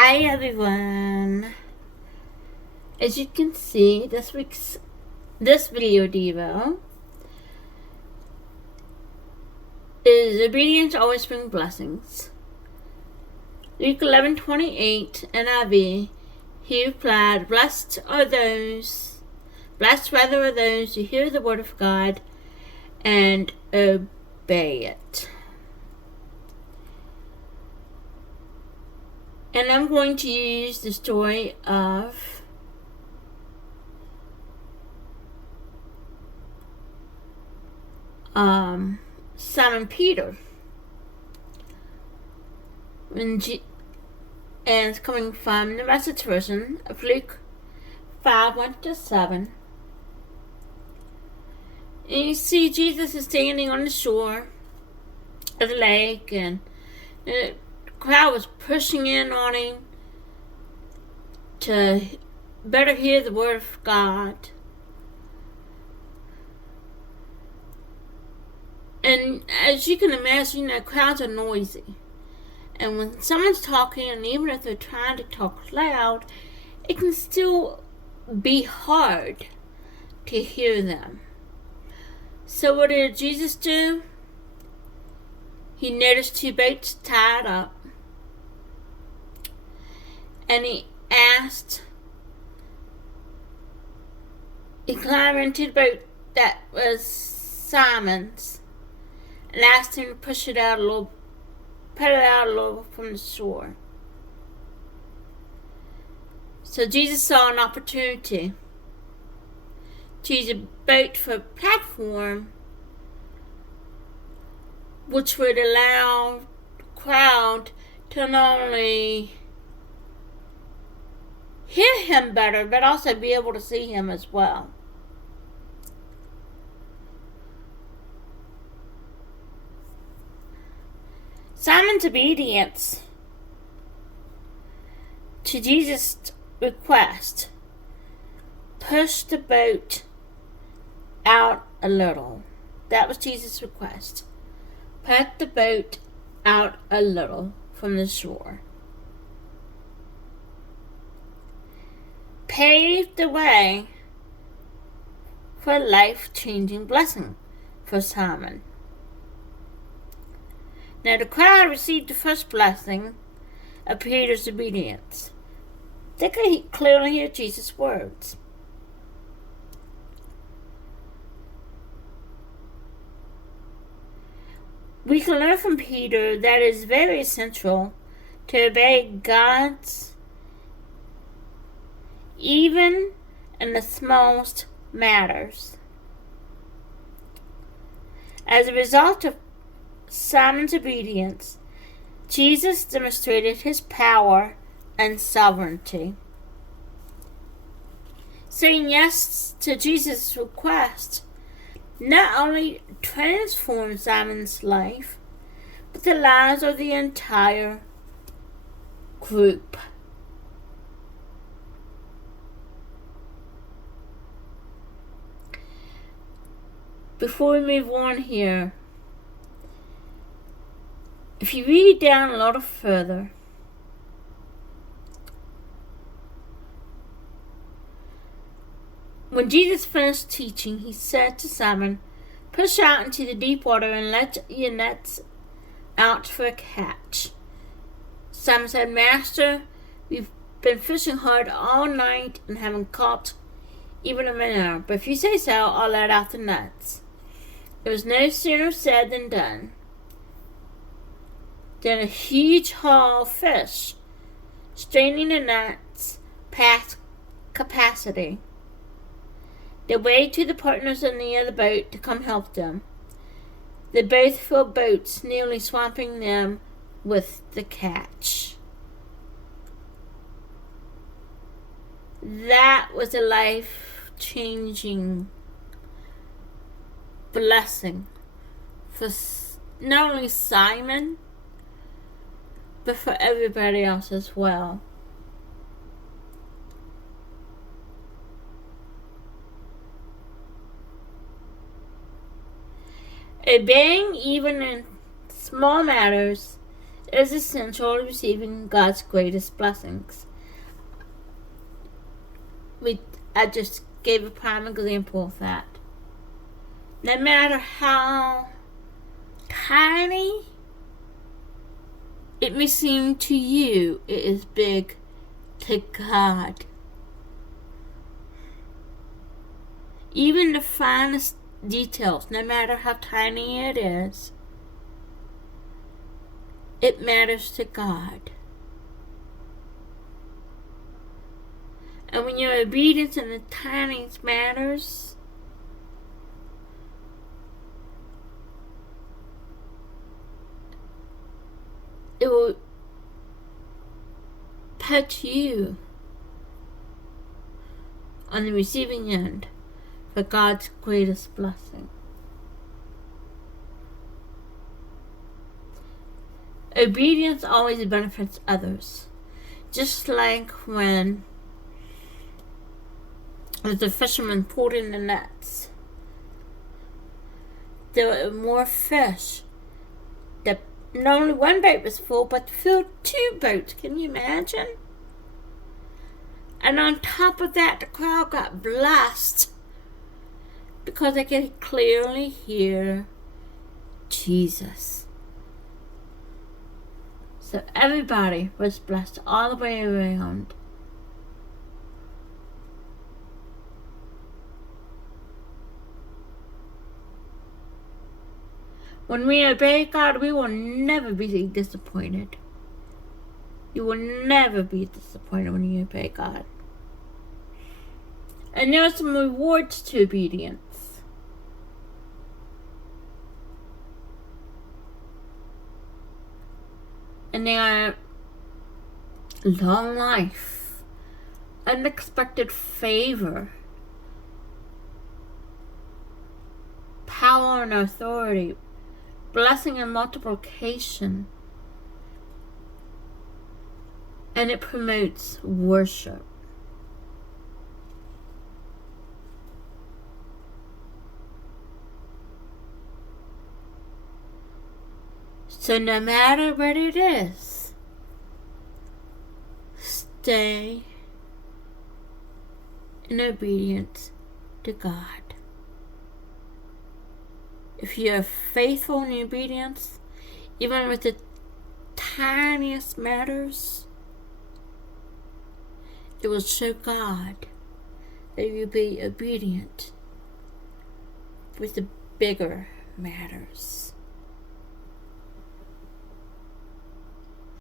Hi everyone! As you can see, this video devo is obedience always brings blessings. Luke 11:28 NIV. He replied, Blessed rather are those who hear the word of God and obey it. And I'm going to use the story of Simon Peter. And it's coming from the Message version of Luke 5:1-7. And you see Jesus is standing on the shore of the lake, and the crowd was pushing in on him to better hear the word of God. And as you can imagine, crowds are noisy. And when someone's talking, and even if they're trying to talk loud, it can still be hard to hear them. So what did Jesus do? He noticed two boats tied up. And he climbed into the boat that was Simon's and asked him to put it out a little from the shore. So Jesus saw an opportunity to use a boat for a platform, which would allow the crowd to not only hear him better, but also be able to see him as well. Simon's obedience to Jesus' request pushed the boat out a little. That was Jesus' request. Put the boat out a little from the shore. Paved the way for a life-changing blessing for Simon. Now the crowd received the first blessing of Peter's obedience. They could clearly hear Jesus' words. We can learn from Peter that it is very essential to obey God's even in the smallest matters. As a result of Simon's obedience, Jesus demonstrated his power and sovereignty. Saying yes to Jesus' request not only transformed Simon's life, but the lives of the entire group. Before we move on here, if you read down a little further, when Jesus finished teaching, he said to Simon, Push out into the deep water and let your nets out for a catch. Simon said, Master, we've been fishing hard all night and haven't caught even a minnow, but if you say so, I'll let out the nets. It was no sooner said than done. Then a huge haul of fish, straining the nets past capacity. They waved to the partners in the other boat to come help them. They both filled boats, nearly swamping them with the catch. That was a life-changing blessing for not only Simon, but for everybody else as well. Obeying even in small matters is essential to receiving God's greatest blessings. I just gave a prime example of that. No matter how tiny it may seem to you, it is big to God. Even the finest details, no matter how tiny it is, it matters to God. And when your obedience in the tiniest matters, it will put you on the receiving end for God's greatest blessing. Obedience always benefits others. Just like when the fishermen pulled in the nets, there were more fish. Not only one boat was full, but filled 2 boats. Can you imagine? And on top of that, the crowd got blessed because they could clearly hear Jesus. So everybody was blessed all the way around. When we obey God, we will never be disappointed. You will never be disappointed when you obey God. And there are some rewards to obedience. And they are long life, unexpected favor, power and authority, blessing and multiplication, and it promotes worship. So no matter what it is, stay in obedience to God. If you are faithful in obedience, even with the tiniest matters, it will show God that you be obedient with the bigger matters.